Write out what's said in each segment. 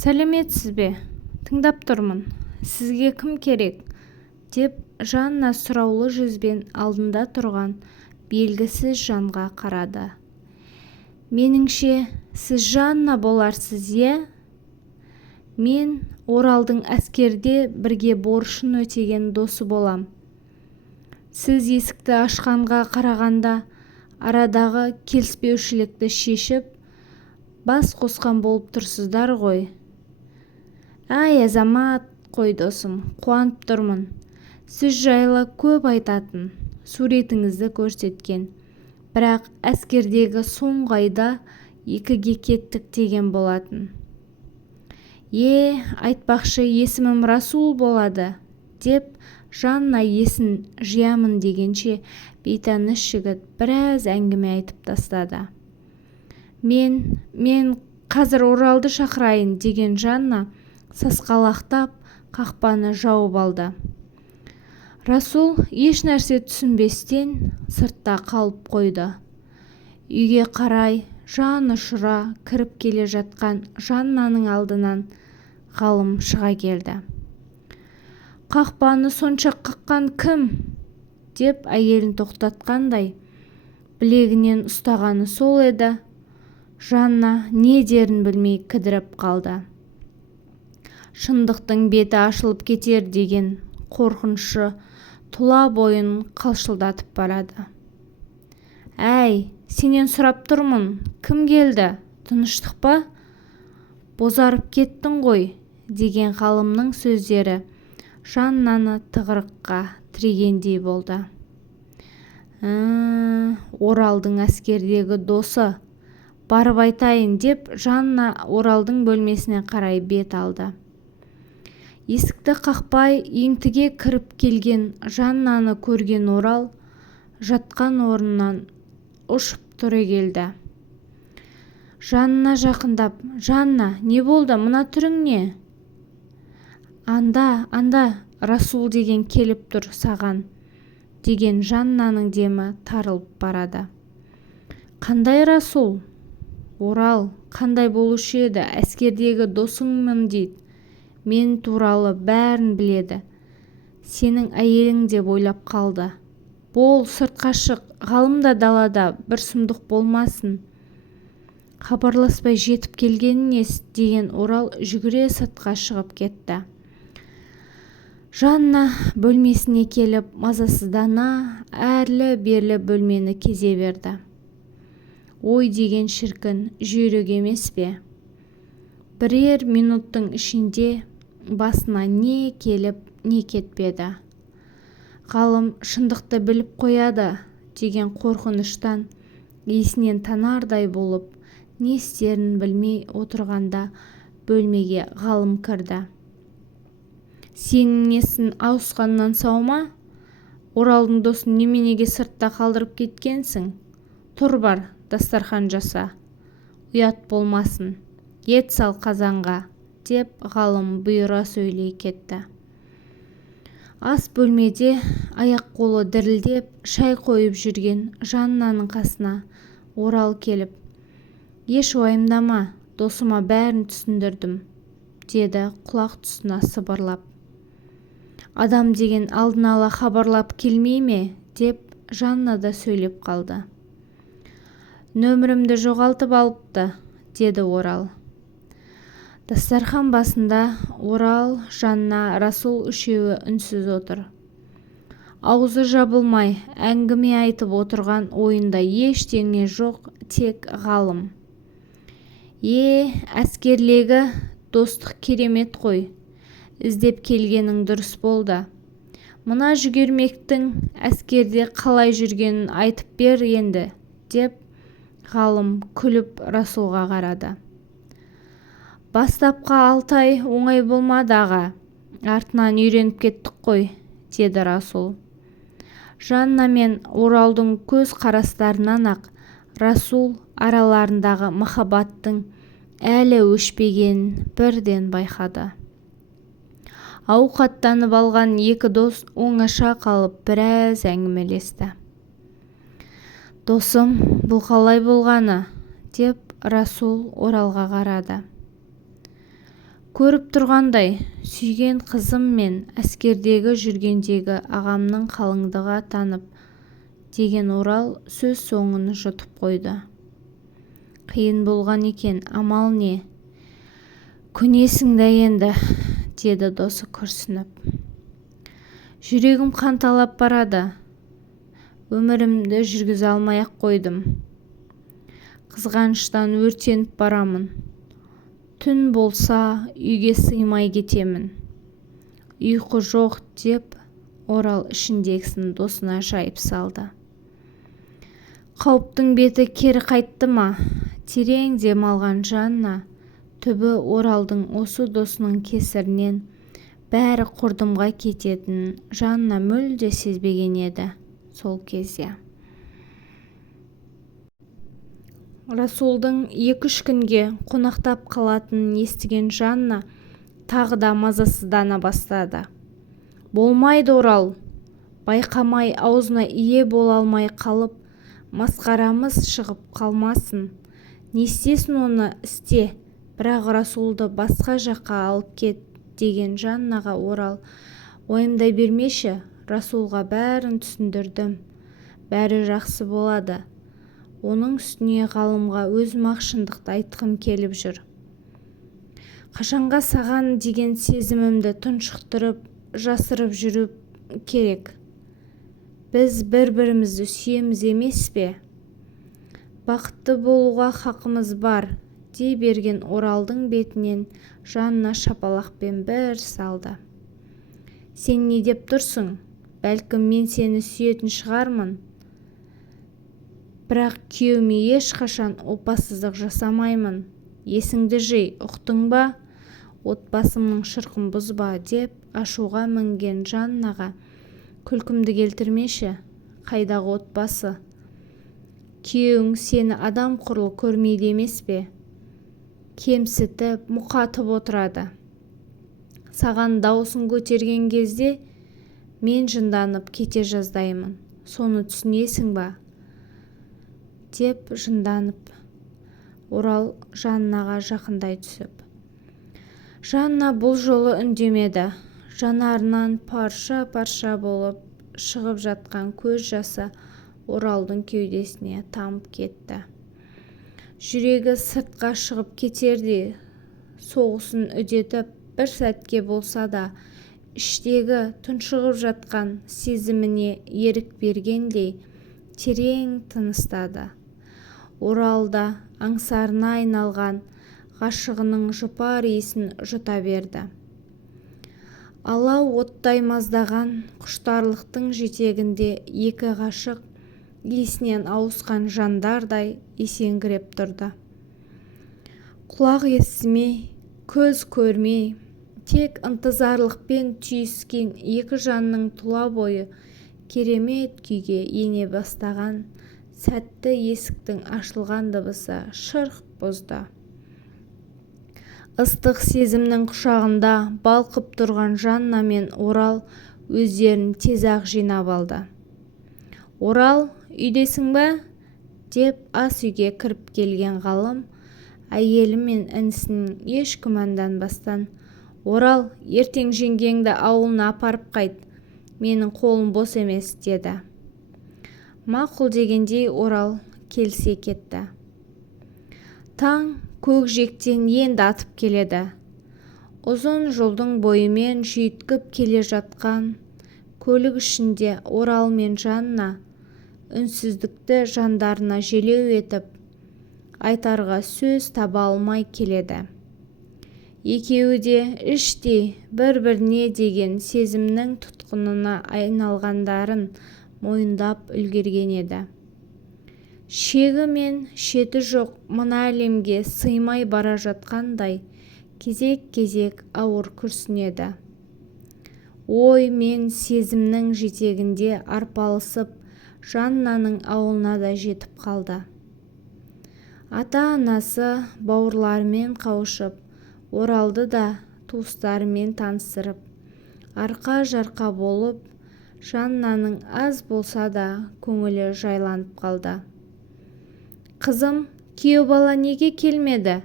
Сәлеметсіз бе? Тыңдап тұрмын. Сізге кім керек? Деп Жанна сұраулы жүзбен алдында тұрған белгісіз жанға қарады. Меніңше, сіз Жанна боларсыз, е? Мен Оралдың әскерде бірге борышын өтеген досы болам. Сіз есікті ашқанға қарағанда арадағы келіспеушілікті шешіп, бас қосқан болып тұрсыздар ғой. Ай, азамат, қой досым, қуанып тұрмын. Сіз жайлы көп айтатын, суретіңізді көрсеткен. Бірақ әскердегі соңғы айда екіге кеттік деген болатын. Айтпақшы, есімім Расул болады, деп Жанна есін жиямын дегенше бейтаныс жігіт біраз әңгіме айтып тастады. Мен қазір Оралды шақырайын деген Жанна сасқалақтап қақпаны жауып алды. Расул еш нәрсе түсінбестен сыртта қалып қойды. Үйге қарай жан ұшыра кіріп келе жатқан Жаннаның алдынан ғалым шыға келді. Қақпаны сонша қаққан кім? Деп әйелін тоқтатқандай білегінен ұстағаны сол еді. Жанна не дерін білмей кідіріп қалды. Шындықтың беті ашылып кетер деген қорқынышы тұла бойын қалшылдатып барады. Әй, сенен сұрап тұрмын, кім келді? Тыныштық па? Бозарып кеттің ғой, деген ғалымның сөздері Жаннаны тығырыққа тірегендей болды. Оралдың әскердегі досы. Барып айтайын деп Жанна Оралдың бөлмесіне қарай бет алды. Есікті қақпай ентіге кіріп келген Жаннаны көрген Орал жатқан орнынан ұшып түрегелді. Жанна жақындап, Жанна, не болды, мына түрің не? Анда, Расул деген келіп тұр саған, деген Жаннаның демі тарылып барады. Қандай Расул? Орал, қандай болушы еді, әскердегі досыңмын дейді. Мен туралы бәрін біледі. Сенің әйелің деп ойлап қалды. Бол, сыртқа шық, ғалым да далада, бір сұмдық болмасын. Хабарласпай жетіп келгенін ес, деген Орал жүгіре сыртқа шығып кетті. Жанна бөлмесіне келіп мазасыздана әрлі-берлі бөлмені кезе берді. Ой деген шіркін жүйрік емес пе? Бірер минуттың ішінде басына не келіп, не кетпеді. Ғалым шындықты біліп қояды деген қорқыныштан есінен танардай болып, не істерін білмей отырғанда бөлмеге ғалым кірді. Сенің несін ауысқаннан сау ма? Оралдың досын неменеге сыртта қалдырып кеткенсің? Тұр бар, дастархан жаса. Ұят болмасын. Ет сал қазанға, деп ғалым бұйыра сөйлей кетті. Ас бөлмеде аяқ-қолы дірілдеп шай қойып жүрген Жаннаның қасына Орал келіп, еш уайымдама, досыма бәрін түсіндірдім, деді құлақ тұсына сыбырлап. Адам деген алдын ала хабарлап келмей ме? Деп Жанна да сөйлеп қалды. Нөмірімді жоғалтып алыпты, деді Орал. Дастархан басында Орал, Жанна, Расул үшеуі үнсіз отыр. Аузы жабылмай әңгіме айтып отырған ойында ештеңе жоқ, тек ғалым. Әскерлегі достық керемет қой. Іздеп келгенің дұрыс болды. Мына жүгермектің әскерде қалай жүргенін айтып бер енді, деп ғалым күліп Расулға қарады. Бастапқы 6 ай оңай болмады аға, артынан үйреніп кеттік қой, деді Расул. Жанна мен Оралдың көз қарастарынан ақ Расул араларындағы махаббаттың әлі өшпегенін бірден байқады. Ауқаттанып алған екі дос оңаша қалып біраз әңгімелесті. Досым, бұл қалай болғаны? Деп Расул Оралға қарады. көріп тұрғандай сүйген қызым мен әскердегі жүргендегі ағамның қалыңдығы атанып деген Орал сөз соңын жұтып қойды. Қиын болған екен, амал не? Көнесің да енді, деді досы күрсініп. Жүрегім қанталап барады. Өмірімді жүргізе алмай-ақ қойдым. Қызғаныштан өртеніп барамын. Түн болса үйге сыймай кетемін. Ұйқы жоқ, деп Орал ішіндегісін досына жайып салды. Қауіптің беті кері қайтты ма? Терең дем алған Жанна түбі Оралдың осы досының кесірінен бәрі құрдымға кететінін Жанна мүлде сезбеген еді сол кезде. Расулдың 2-3 күнге қонақтап қалатынын естіген Жанна тағы да мазасыздана бастады. Болмайды Орал, байқамай аузына ие бола алмай қалып, масқарамыз шығып қалмасын. Не істесін оны істе, бірақ Расулды басқа жаққа алып кет, деген Жаннаға Орал ойымдай бермеші, Расулға бәрін түсіндірдім. Бәрі жақсы болады. Оның үстіне ғалымға өзім-ақ шындықты айтқым келіп жүр. Қашанға саған деген сезімімді тұншықтырып, жасырып жүру керек. Біз бір-бірімізді сүйеміз емес пе? Бақытты болуға хақымыз бар, дей берген Оралдың бетінен Жанна шапалақпен бір салды. Сен не деп тұрсың? Бәлкім мен сені сүйетін шығармын. Бірақ күйеуіме ешқашан опасыздық жасамаймын. Есіңді жи, ұқтың ба? Отбасымның шырқын бұзба, деп ашуға мінген Жаннаға күлкімді келтірмеші. Қайдағы отбасы? Күйеуің сені адам құрлы көрмейді емес пе? Кемсітіп, мұқатып отырады. Саған даусын көтерген кезде мен жынданып кете жаздаймын. Соны түсінесің ба? Деп жынданып Орал Жаннаға жақындай түсіп. Жанна бұл жолы үндемеді. Жанарынан парша-парша болып шығып жатқан көз жасы Оралдың кеудесіне тамып кетті. Жүрегі сыртқа шығып кетердей соғысын үдетіп, бір сәтке болса да іштегі тұншығып жатқан сезіміне ерік бергендей терең тыныстады. Оралда аңсарына айналған ғашығының жұпар иісін жұта берді. Алау оттай маздаған құштарлықтың жетегінде екі ғашық иісінен ауысқан жандардай есеңгіреп тұрды. Құлақ естімей, көз көрмей, тек ынтызарлықпен түйіскен екі жанның тұла бойы керемет күйге ене бастаған сәтті есіктің ашылған дыбысы шырқ бұзды. Ыстық сезімнің құшағында балқып тұрған Жанна мен Орал өздерін тез-ақ жинап алды. Орал, үйдесің бе? Деп ас үйге кіріп келген ғалым әйелі мен інісінің еш күмәнданбастан: Орал, ертең жеңгеңді ауылына апарып қайт, менің қолым бос емес, деді. Мақұл дегендей Орал келсе кетті. Таң көкжиектен енді атып келеді. Ұзын жолдың бойымен жүйткіп келе жатқан көлік ішінде Орал мен Жанна үнсіздікті жандарына желеу етіп, айтарға сөз таба алмай келеді. Екеуі де іштей бір-біріне деген сезімнің тұтқынына айналғандарын мойындап үлгерген еді. Шегі мен шеті жоқ мына әлемге сыймай бара жатқандай кезек-кезек ауыр күрсінеді. Ой мен сезімнің жетегінде арпалысып Жаннаның ауылына да жетіп қалды. Ата-анасы бауырларымен қауышып, Оралды да туыстарымен таныстырып, арқа-жарқа болып, Жаннаның аз болса да көңілі жайланып қалды. Қызым, күйеу бала неге келмеді?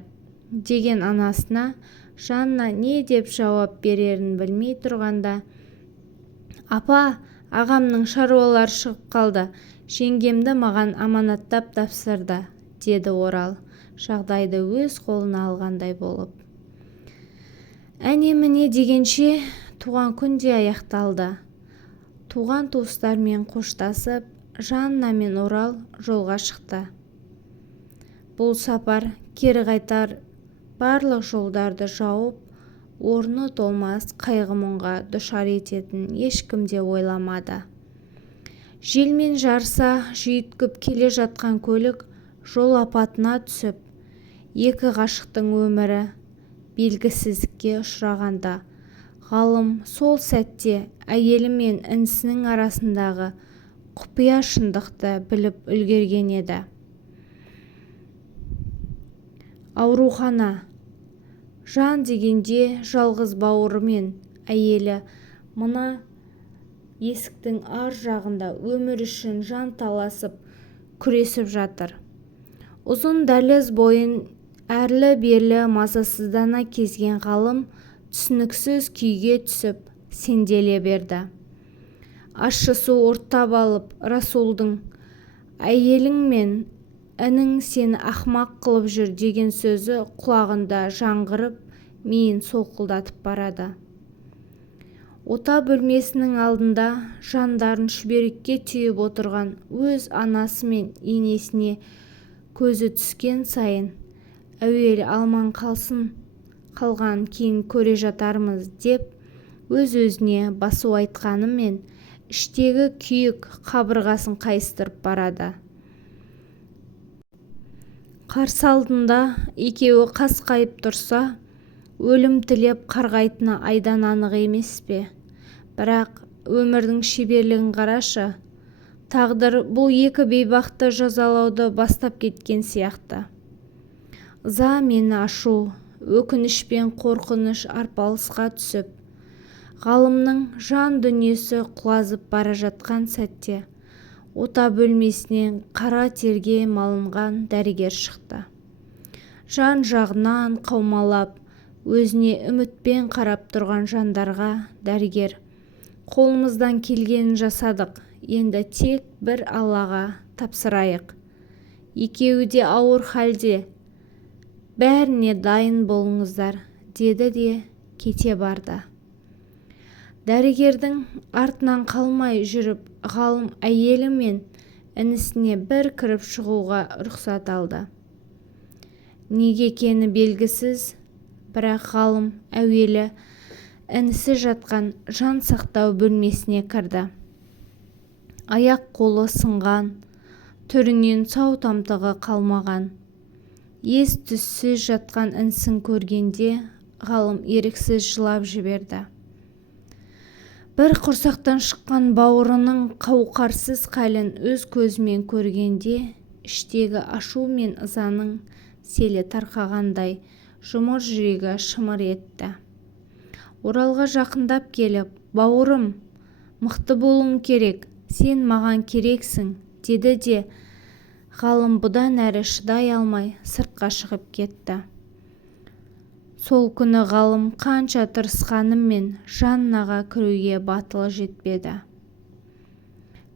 Деген анасына Жанна не деп жауап берерін білмей тұрғанда: «Апа, ағамның шаруалары шығып қалды, жеңгемді маған аманаттап тапсырды», деді Орал, жағдайды өз қолына алғандай болып. Әне-міне дегенше туған күн де аяқталды. Туған туыстармен қоштасып, Жанна мен Орал жолға шықты. Бұл сапар кері қайтар барлық жолдарды жауып, орны толмас қайғы-мұңға душар ететін ешкім де ойламады. Желмен жарыса жүйткіп келе жатқан көлік жол апатына түсіп, екі ғашықтың өмірі белгісіздікке ұшырағанда, ғалым сол сәтте әйелі мен інісінің арасындағы құпия шындықты біліп үлгерген еді. Аурухана. Жан дегенде жалғыз бауыры мен әйелі мына есіктің ар жағында өмір үшін жан таласып күресіп жатыр. Ұзын дәліз бойын әрлі-берлі мазасыздана кезген ғалым түсініксіз күйге түсіп сенделе берді. Ащы су ұрттап алып Расулдың «Әйелің мен інің сені ақымақ қылып жүр» деген сөзі құлағында жаңғырып, миын солқылдатып барады. Ота бөлмесінің алдында жандарын шүберекке түйіп отырған өз анасы мен енесіне көзі түскен сайын, әуелі алман қалған кейін көре жатармыз деп өз-өзіне басу айтқанымен, іштегі күйік қабырғасын қайыстырып барады. Қарсы алдында екеуі қасқайып тұрса, өлім тілеп қарғайтыны айдан анық емес пе? Бірақ өмірдің шеберлігін қарашы. Тағдыр бұл екі бейбақты жазалауды бастап кеткен сияқты. Ыза мен ашу, өкініш пен қорқыныш арпалысқа түсіп, ғалымның жан дүниесі құлазып бара жатқан сәтте, ота бөлмесінен қара терге малынған дәрігер шықты. Жан жағынан қаумалап, өзіне үмітпен қарап тұрған жандарға дәрігер: «Қолымыздан келгенін жасадық, енді тек бір Аллаға тапсырайық. Екеуі де ауыр халде, бәріне дайын болыңыздар», деді де кете барды. Дәрігердің артынан қалмай жүріп, ғалым әйелі мен інісіне бір кіріп шығуға рұқсат алды. Неге екені белгісіз, бірақ ғалым әуелі інісі жатқан жан сақтау бөлмесіне кірді. Аяқ-қолы сынған, түрінен сау-тамтығы қалмаған, ес-түссіз жатқан інісін көргенде ғалым еріксіз жылап жіберді. Бір құрсақтан шыққан бауырының қауқарсыз халін өз көзімен көргенде, іштегі ашу мен ызаның селі тарқағандай, жұмыр жүрегі шымыр етті. Оралға жақындап келіп: «Бауырым, мықты болуың керек, сен маған керексің», деді де ғалым бұдан әрі шыдай алмай сыртқа шығып кетті. Сол күні ғалым қанша тырысқанымен Жаннаға кіруге батылы жетпеді.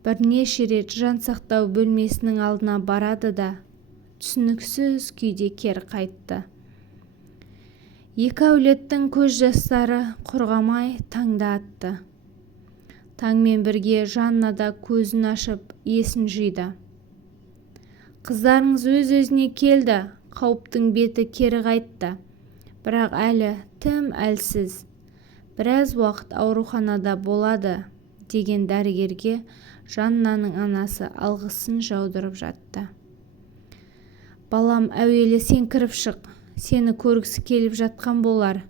Бірнеше рет жан сақтау бөлмесінің алдына барады да түсініксіз күйде кері қайтты. Екі әулеттің көз жастары құрғамай таңда атты. Таңмен бірге Жанна да көзін ашып есін жиды. «Қыздарыңыз өз-өзіне келді, қауіптің беті кері қайтты. Бірақ әлі тым әлсіз, біраз уақыт ауруханада болады», деген дәрігерге Жаннаның анасы алғысын жаудырып жатты. «Балам, әуелі сен кіріп шық, сені көргісі келіп жатқан болар»,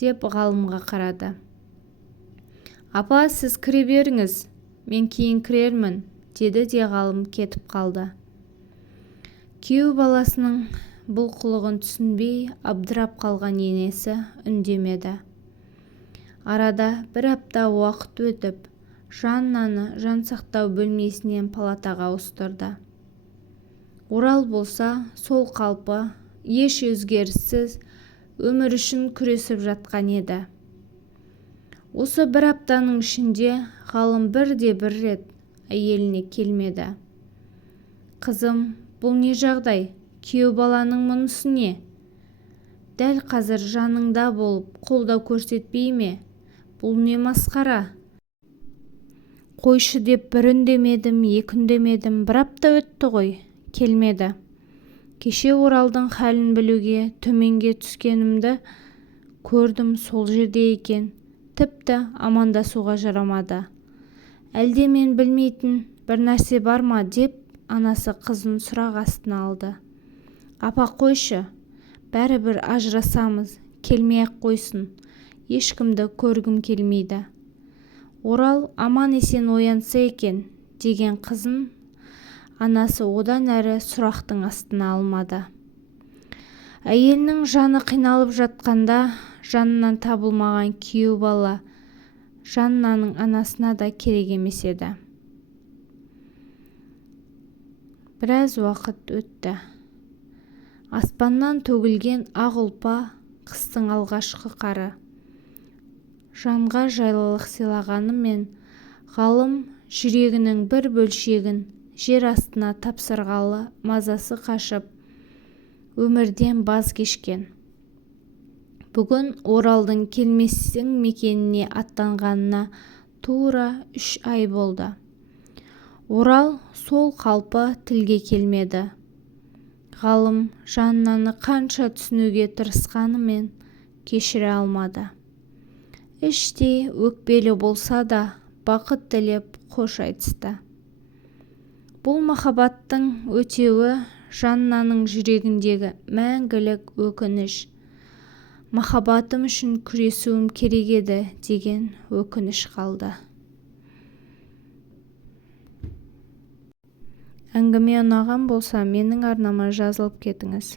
деп ғалымға қарады. «Апа, сіз кіре беріңіз, мен кейін кірермін», деді де ғалым кетіп қалды. Күйеу баласының бұл қылығын түсінбей абдырап қалған енесі үндемеді. Арада бір апта уақыт өтіп, Жаннаны жансақтау бөлмесінен палатаға ауыстырды. Орал болса сол қалпы, еш өзгеріссіз өмір үшін күресіп жатқан еді. Осы бір аптаның ішінде ғалым бірде-бір рет әйеліне келмеді. «Қызым, бұл не жағдай? Күйеу баланың мұнысы не? Дәл қазір жаныңда болып қолдау көрсетпей ме? Бұл не масқара? Қойшы» деп бір үндемедім, екі үндемедім, бір апта өтті ғой, келмеді. Кеше Оралдың хәлін білуге төменге түскенімді көрдім, сол жерде екен. Тіпті амандасуға жарамады. «Әлде мен білмейтін бір нәрсе бар ма?» деп анасы қызын сұрақ астына алды. «Апа, қойшы, бәрібір ажырасамыз, келмей-ақ қойсын, ешкімді көргім келмейді. Орал аман-есен оянса екен» деген қызын анасы одан әрі сұрақтың астына алмады. Әйелінің жаны қиналып жатқанда жанынан табылмаған күйеу бала Жаннаның анасына да керек емес еді. Біраз уақыт өтті. Аспаннан төгілген ақ ұлпа қыстың алғашқы қары. Жанға жайлылық сыйлағанымен ғалым жүрегінің бір бөлшегін жер астына тапсырғалы мазасы қашып, өмірден баз кешкен. Бүгін Оралдың келместің мекеніне аттанғанына тура 3 ай болды. Орал сол қалпы тілге келмеді. Ғалым Жаннаны қанша түсінуге тырысқанымен кешіре алмады. Іштей өкпелі болса да бақыт тілеп қош айтысты. Бұл махаббаттың өтеуі Жаннаның жүрегіндегі мәңгілік өкініш. Махаббатым үшін күресуім керек еді деген өкініш қалды. Әңгіме ұнаған болса, менің арнама жазылып кетіңіз.